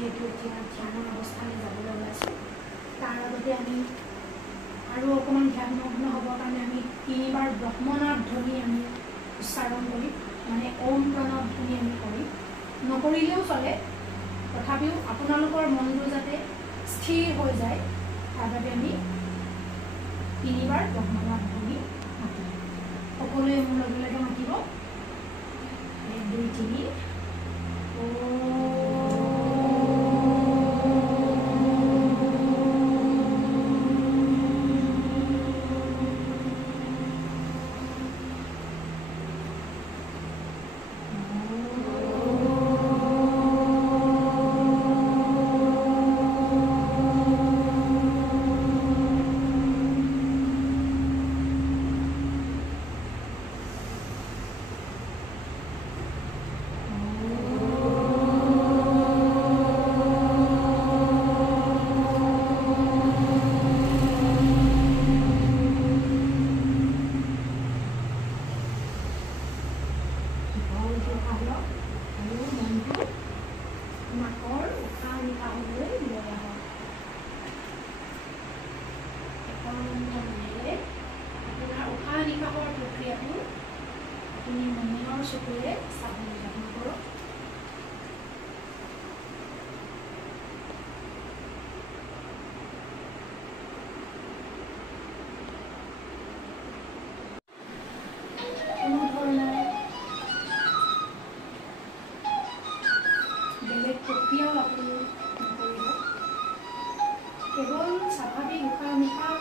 যিহেতু এতিয়া ধ্যানৰ অৱস্থালৈ যাবলৈ ওলাইছোঁ তাৰ আগতে আমি আৰু অকণমান ধ্যানমগ্ন হ'বৰ কাৰণে আমি 3বাৰ ব্ৰহ্মনাদ ধ্বনি আমি উচ্চাৰণ কৰিম মানে ওম প্ৰণৱ ধ্বনি আমি কৰিম নকৰিলেও চলে তথাপিও আপোনালোকৰ মনটো যাতে স্থিৰ হৈ যায় তাৰ বাবে আমি 3বাৰ ব্ৰহ্মনাদ ধ্বনি মাতিম সকলোৱে মোৰ লগে লগে মাতিব 1 2 3 চকুৰে চাবলৈ যত্ন কৰক কোনো ধৰণৰ বেলেগ প্ৰক্ৰিয়াও আপুনি নকৰিব কেৱল স্বাভাৱিক উশাহ নিশাহ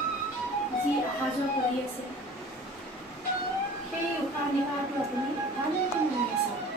যি অহা যোৱা কৰি আছে সেই উশাহ নিশাহটো আপুনি ভালকৈ মনে চাওক